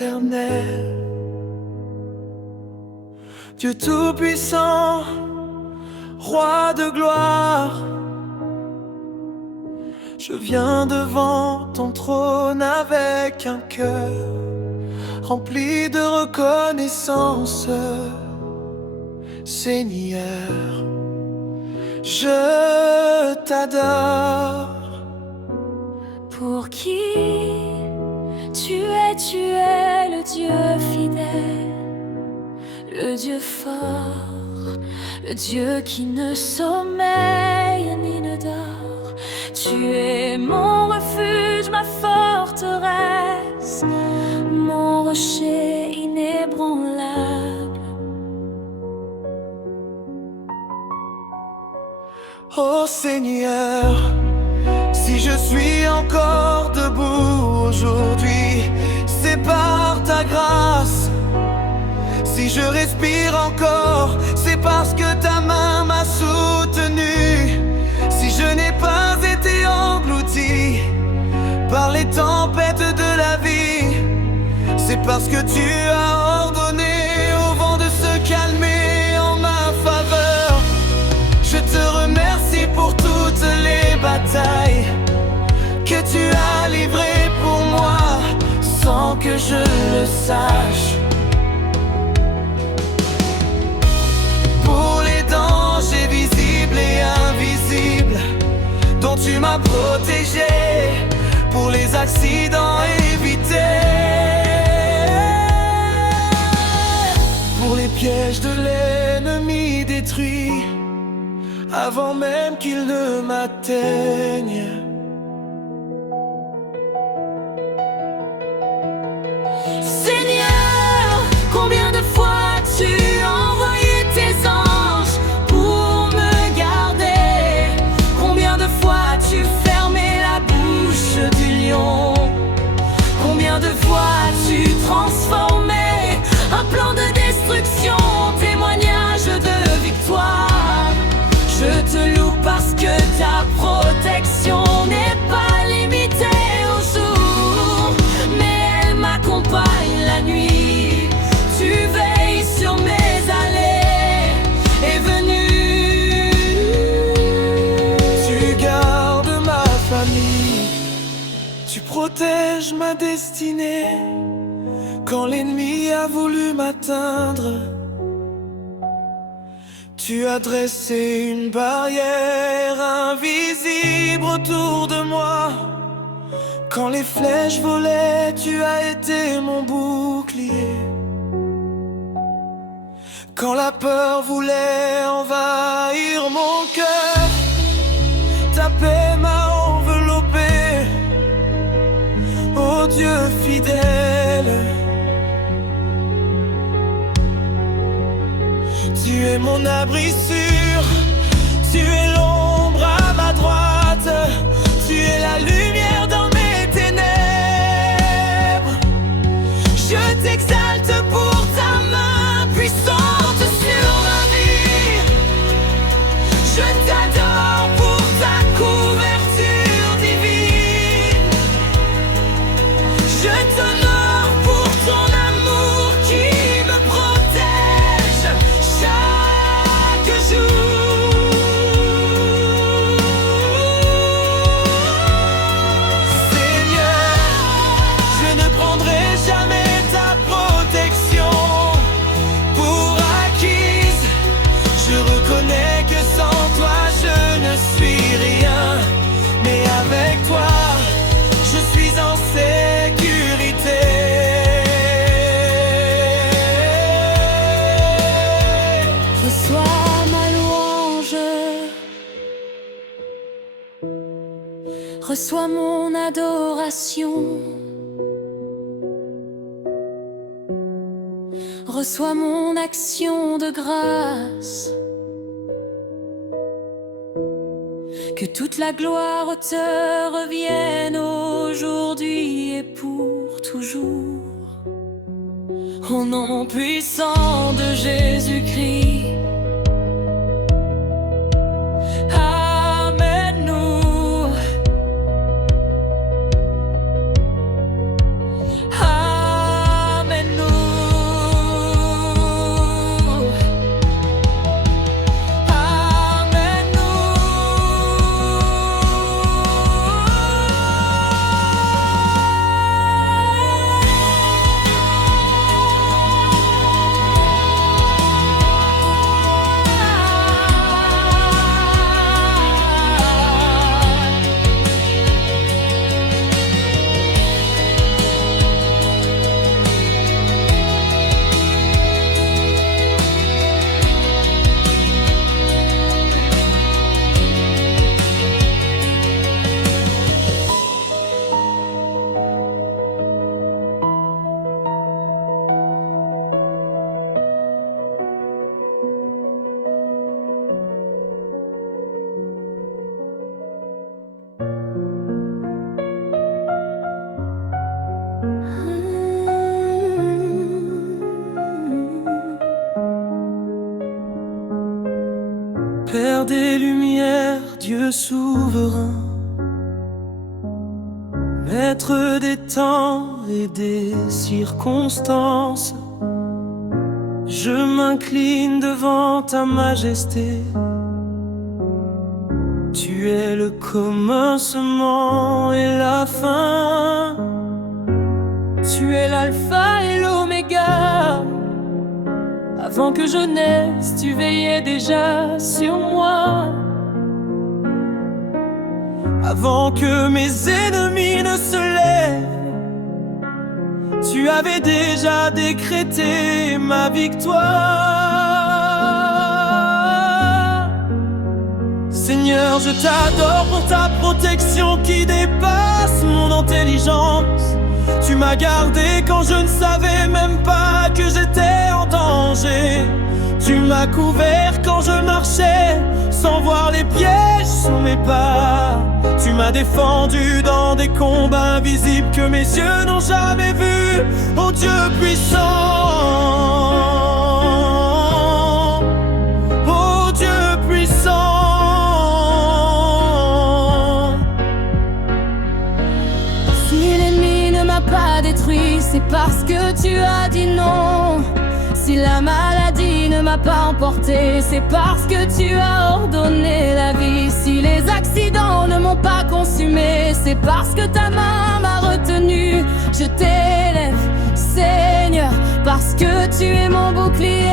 éternel. Dieu tout-puissant, roi de gloire, je viens devant ton trône avec un cœur rempli de reconnaissance. Seigneur, je t'adore. Pour qui tu es le Dieu fidèle, le Dieu fort, le Dieu qui ne sommeille ni ne dort. Tu es mon refuge, ma forteresse, mon rocher inébranlable. Oh Seigneur, si je suis encore debout aujourd'hui, c'est par ta grâce. Si je respire encore, c'est parce que ta main m'a soutenu. Si je n'ai pas été englouti par les tempêtes de la vie, c'est parce que tu as ordonné au vent de se calmer en ma faveur. Je te remercie pour toutes les batailles que tu as livrées pour moi sans que je le sache. Pour les dangers visibles et invisibles dont tu m'as protégé, pour les accidents évités, pour les pièges de l'ennemi détruits avant même qu'il ne m'atteigne. Seigneur, combien de fois tu as envoyé tes anges pour me garder? Combien de fois tu fermais la bouche du lion? Combien de fois tu transformais un plan de destruction en témoignage de victoire? Je te loue parce que ta protection n'est pas limitée au jour, mais elle m'accompagne la nuit. Tu veilles sur mes allées et venues. Tu gardes ma famille, tu protèges ma destinée. Quand l'ennemi a voulu m'atteindre, tu as dressé une barrière invisible autour de moi. Quand les flèches volaient, tu as été mon bouclier. Quand la peur voulait envahir mon cœur, ta paix m'a enveloppé. Oh Dieu fidèle, tu es mon abri sûr, tu es l'ombre à ma droite, tu es la lumière dans mes ténèbres. Je t'exalte pour ta main puissante sur ma vie. Je t'adore pour ta couverture divine. Je t'honore pour ton amour qui me protège chaque jour. Seigneur, je ne prendrai jamais ta protection pour acquise. Je reconnais que sans toi je ne suis rien, mais avec toi je suis en sécurité. Reçois ma louange, reçois mon adoration, reçois mon action de grâce. Que toute la gloire te revienne aujourd'hui et pour toujours. Au nom puissant de Jésus-Christ. Amen-nous. Père des lumières, Dieu souverain, Maître des temps et des circonstances, je m'incline devant ta majesté. Tu es le commencement et la fin. Tu es l'alpha et l'oméga. Avant que je naisse, tu veillais déjà sur moi. Avant que mes ennemis ne se lèvent, tu avais déjà décrété ma victoire. Seigneur, je t'adore pour ta protection qui dépasse mon intelligence. Tu m'as gardé quand je ne savais même pas que j'étais en danger. Tu m'as couvert quand je marchais sans voir les pièges sous mes pas. Tu m'as défendu dans des combats invisibles que mes yeux n'ont jamais vus. Oh Dieu puissant, oh Dieu puissant. Si l'ennemi ne m'a pas détruit, c'est parce que tu as dit non. Si la maladie ne m'a pas emporté, c'est parce que tu as ordonné la vie. Si les accidents ne m'ont pas consumé, c'est parce que ta main m'a retenu. Je t'élève, Seigneur, parce que tu es mon bouclier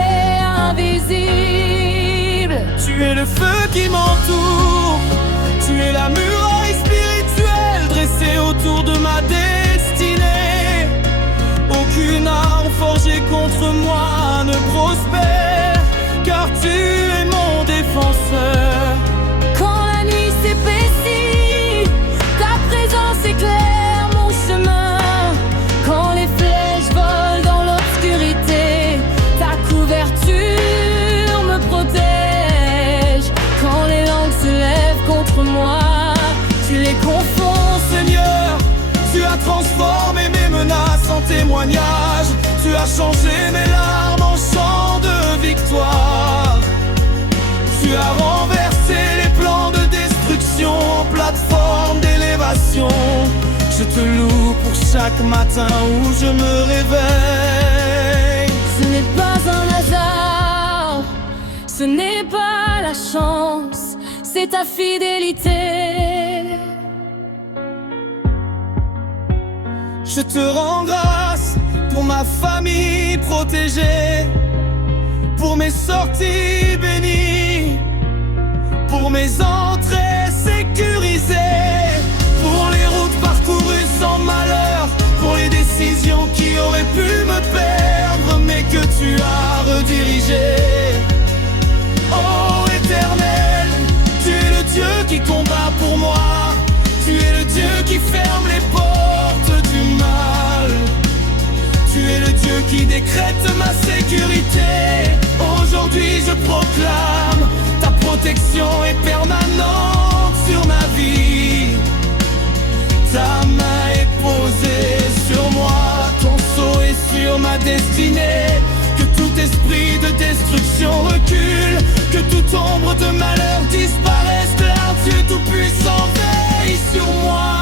invisible. Tu es le feu qui m'entoure, tu es la muraille spirituelle dressée autour de ma destinée. Aucune arme forgée contre moi ne prospère, car tu es mon défenseur. Quand la nuit s'épaissit, ta présence éclaire mon chemin. Quand les flèches volent dans l'obscurité, ta couverture me protège. Quand les langues se lèvent contre moi, tu les confonds. Seigneur, tu as transformé mes menaces en témoignages. Tu as changé mes larmes en chants de victoire. Tu as renversé les plans de destruction en plateforme d'élévation. Je te loue pour chaque matin où je me réveille. Ce n'est pas un hasard, ce n'est pas la chance, c'est ta fidélité. Je te rends grâce pour ma famille protégée, pour mes sorties bénies, pour mes entrées sécurisées, pour les routes parcourues sans malheur, pour les décisions qui auraient pu me perdre, mais que tu as redirigées. Oh Éternel, tu es le Dieu qui combat pour moi, tu es le Dieu qui ferme les portes du mal. Tu es le Dieu qui décrète ma sécurité. Aujourd'hui je proclame, ta protection est permanente sur ma vie. Ta main est posée sur moi, ton sceau est sur ma destinée. Que tout esprit de destruction recule, que toute ombre de malheur disparaisse, car Dieu tout-puissant veille sur moi.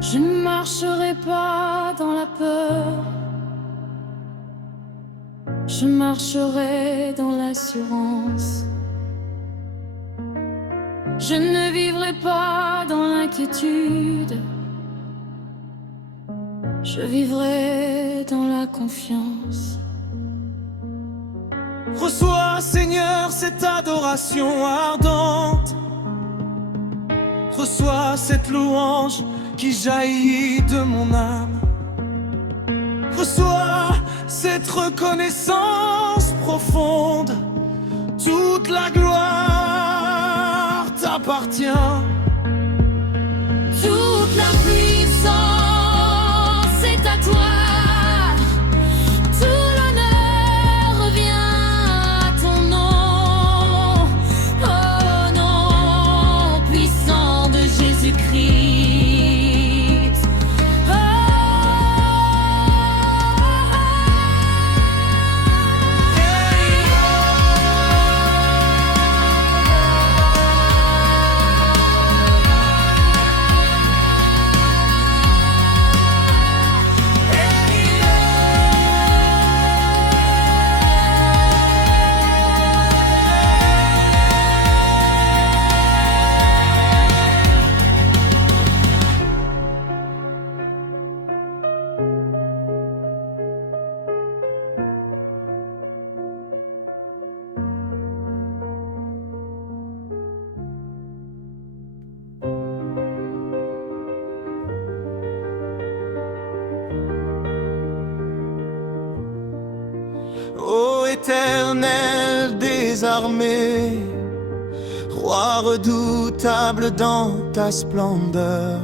Je ne marcherai pas dans la peur, je marcherai dans l'assurance. Je ne vivrai pas dans l'inquiétude, je vivrai dans la confiance. Reçois, Seigneur, cette adoration ardente. Reçois cette louange qui jaillit de mon âme. Reçois cette reconnaissance profonde. Toute la gloire t'appartient. Toute la puissance est à toi. Tout l'honneur revient à ton nom. Oh nom puissant de Jésus-Christ. l'Éternel des armées, roi redoutable dans ta splendeur,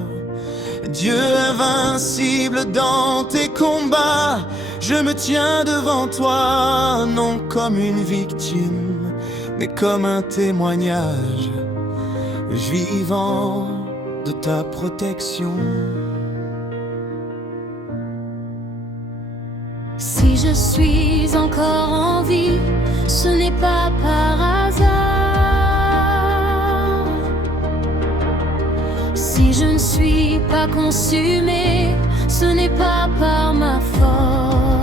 Dieu invincible dans tes combats. Je me tiens devant toi, non comme une victime, mais comme un témoignage vivant de ta protection. Si je suis encore en vie, ce n'est pas par hasard. Si je ne suis pas consumé, ce n'est pas par ma force.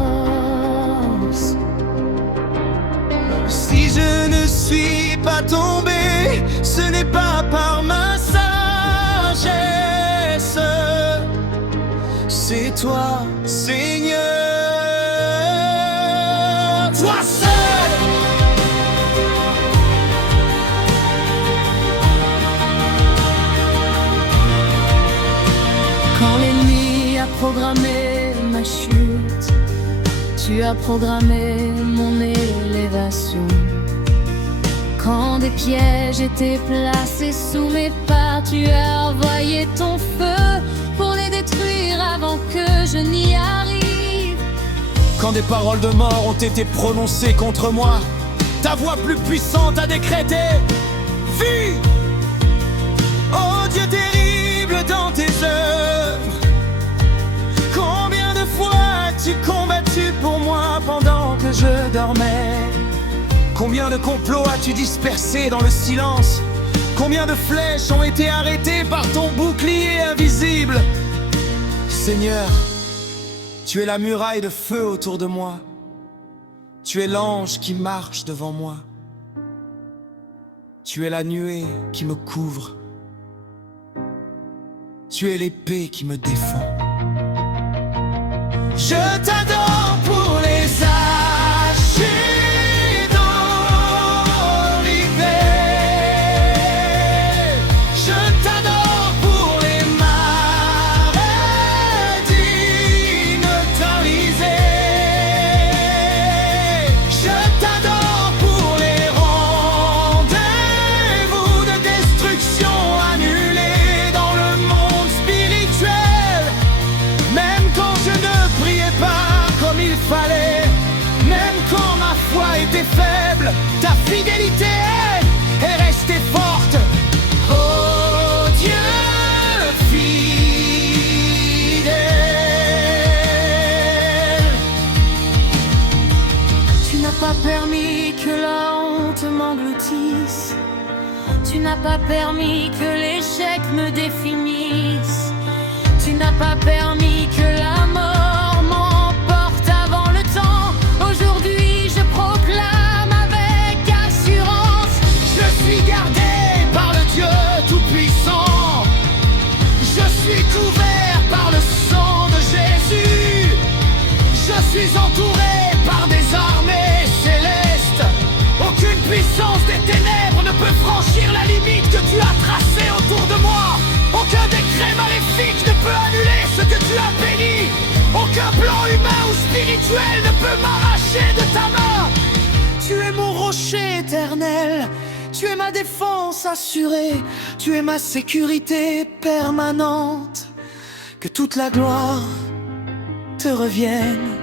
Si je ne suis pas tombé, ce n'est pas par ma sagesse. C'est toi, Seigneur, toi seul. Quand l'ennemi a programmé ma chute, tu as programmé mon élévation. Quand des pièges étaient placés sous mes pas, tu as envoyé ton feu pour les détruire avant que je n'y arrive. Quand des paroles de mort ont été prononcées contre moi, ta voix plus puissante a décrété vie. Oh Dieu terrible dans tes œuvres, combien de fois as-tu combattu pour moi pendant que je dormais? Combien de complots as-tu dispersés dans le silence? Combien de flèches ont été arrêtées par ton bouclier invisible? Seigneur, tu es la muraille de feu autour de moi. Tu es l'ange qui marche devant moi. Tu es la nuée qui me couvre. Tu es l'épée qui me défend. Je t'adore pour les âges d'Orivée. Je t'adore pour les marais d'inautorisés. Je t'adore pour les rendez-vous de destruction annulés dans le monde spirituel. Même quand je ne priais pas comme il fallait, même quand ma foi était faible, ta fidélité est restée forte. Oh Dieu fidèle. Tu n'as pas permis que la honte m'engloutisse. Tu n'as pas permis que l'échec me définisse. Tu n'as pas permis que la mort m'emporte avant le temps. Aujourd'hui je proclame avec assurance: Je suis gardé par le Dieu Tout-Puissant. Je suis couvert par le sang de Jésus. Je suis entouré par des armées célestes. Aucune puissance des ténèbres ne peut franchir la limite que tu as tracée autour de moi. Aucun décret maléfique ne peut annuler ce que tu as béni. Aucun plan humain ou spirituel ne peut m'arracher de ta main. Tu es mon rocher éternel, tu es ma défense assurée, tu es ma sécurité permanente. Que toute la gloire te revienne,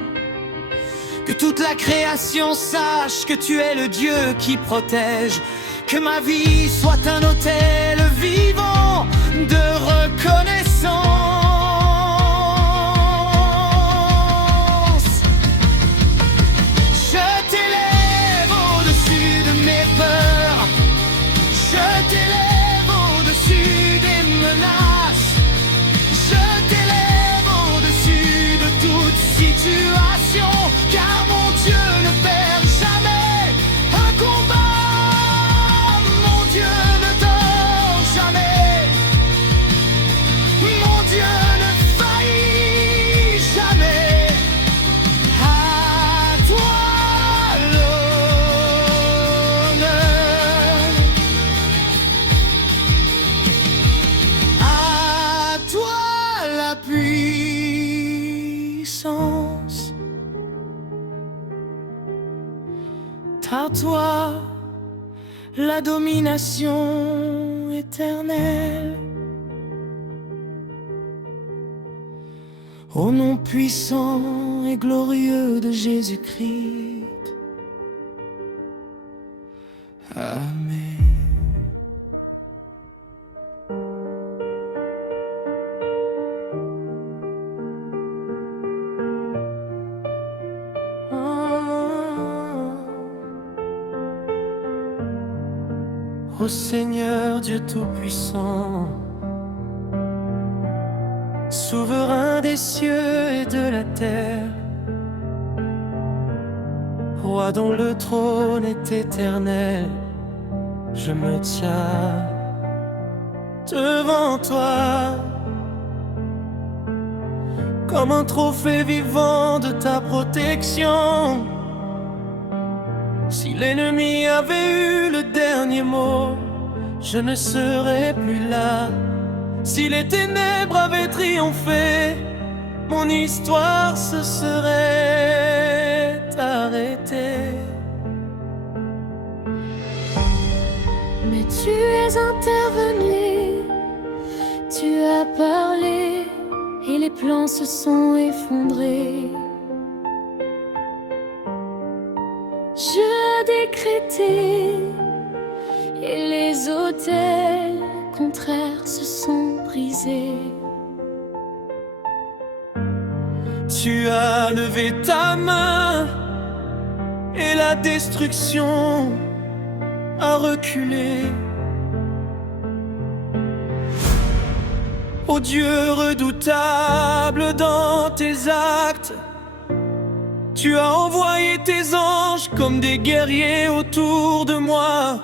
que toute la création sache que tu es le Dieu qui protège. Que ma vie soit un autel vivant de reconnaissance. Je t'élève au-dessus de mes peurs. Je t'élève au-dessus des menaces. Je t'élève au-dessus de toute situation, car mon Dieu ne perd jamais un combat. Mon Dieu ne donne À toi la domination éternelle. Au nom puissant et glorieux de Jésus-Christ. Amen. Ô Seigneur Dieu Tout-Puissant, souverain des cieux et de la terre, roi dont le trône est éternel, je me tiens devant toi comme un trophée vivant de ta protection. Si l'ennemi avait eu le dernier mot, je ne serais plus là. Si les ténèbres avaient triomphé, mon histoire se serait arrêtée. Mais tu es intervenu, tu as parlé, et les plans se sont effondrés. Je décrétais, et les autels contraires se sont brisés. Tu as levé ta main, et la destruction a reculé. Ô Dieu redoutable dans tes actes, tu as envoyé tes anges comme des guerriers autour de moi.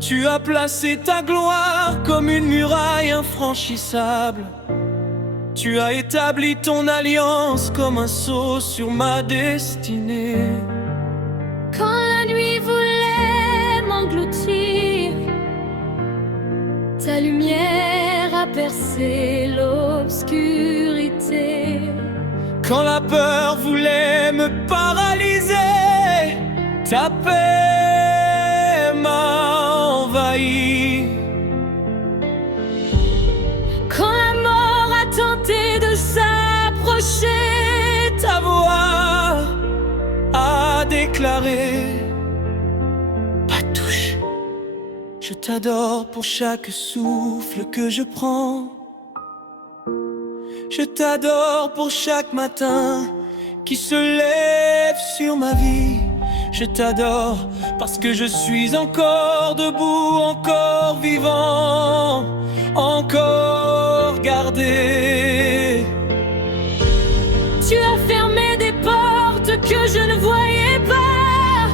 Tu as placé ta gloire comme une muraille infranchissable. Tu as établi ton alliance comme un sceau sur ma destinée. Quand la nuit voulait m'engloutir, ta lumière a percé l'obscurité. Quand la peur voulait me paralyser, ta paix m'a envahi. Quand la mort a tenté de s'approcher, Ta voix a déclaré: pas de touche. Je t'adore pour chaque souffle que je prends. Je t'adore pour chaque matin qui se lève sur ma vie. Je t'adore parce que je suis encore debout, encore vivant, encore gardé. tu as fermé des portes que je ne voyais pas.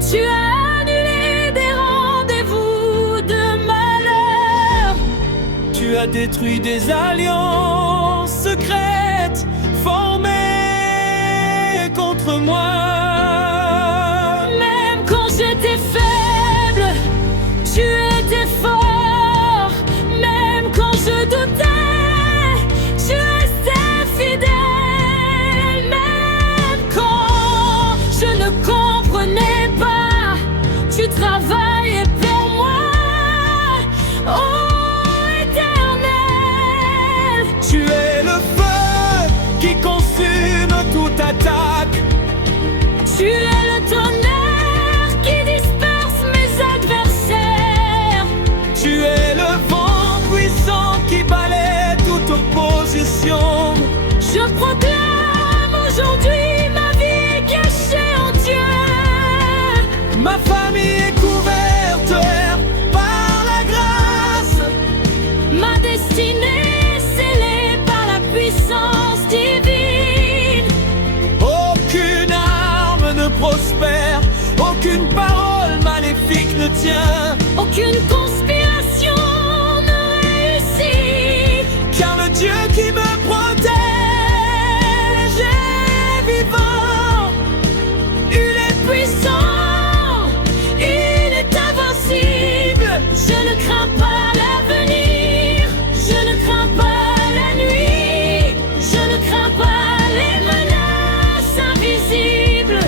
Tu as annulé des rendez-vous de malheur. Tu as détruit des alliances secrètes formées contre moi. Même quand j'étais faible, tu étais fort. Même quand je doutais, tu restais fidèle. Même quand je ne comprenais pas, tu travaillais pour moi. Oh Éternel, Tu es le feu qui consume toute attaque. tu es le tonnerre qui disperse mes adversaires. Tu es le vent puissant qui balaie toute opposition. Je proclame aujourd'hui ma vie cachée en Dieu. Ma famille est couverte par la grâce. Ma destinée scellée par la puissance divine. Aucune arme ne prospère, aucune parole maléfique ne tient. Aucune conspiration ne réussit. Car le Dieu qui me protège est vivant. Il est puissant, il est invincible. Je ne crains pas l'avenir, je ne crains pas la nuit, je ne crains pas les menaces invisibles.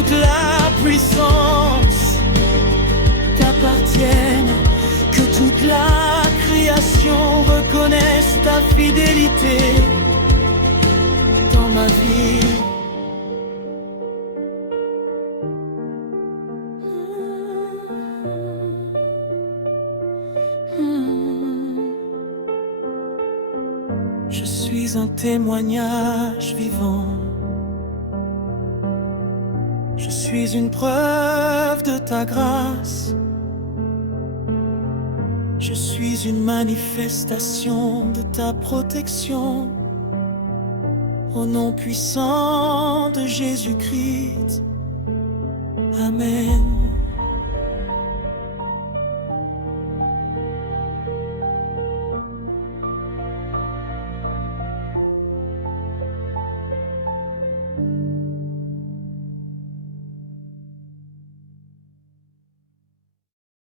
toute la puissance t'appartienne, que toute la création reconnaisse ta fidélité dans ma vie. Je suis un témoignage vivant. Je suis une preuve de ta grâce. Je suis une manifestation de ta protection. Au nom puissant de Jésus-Christ. Amen.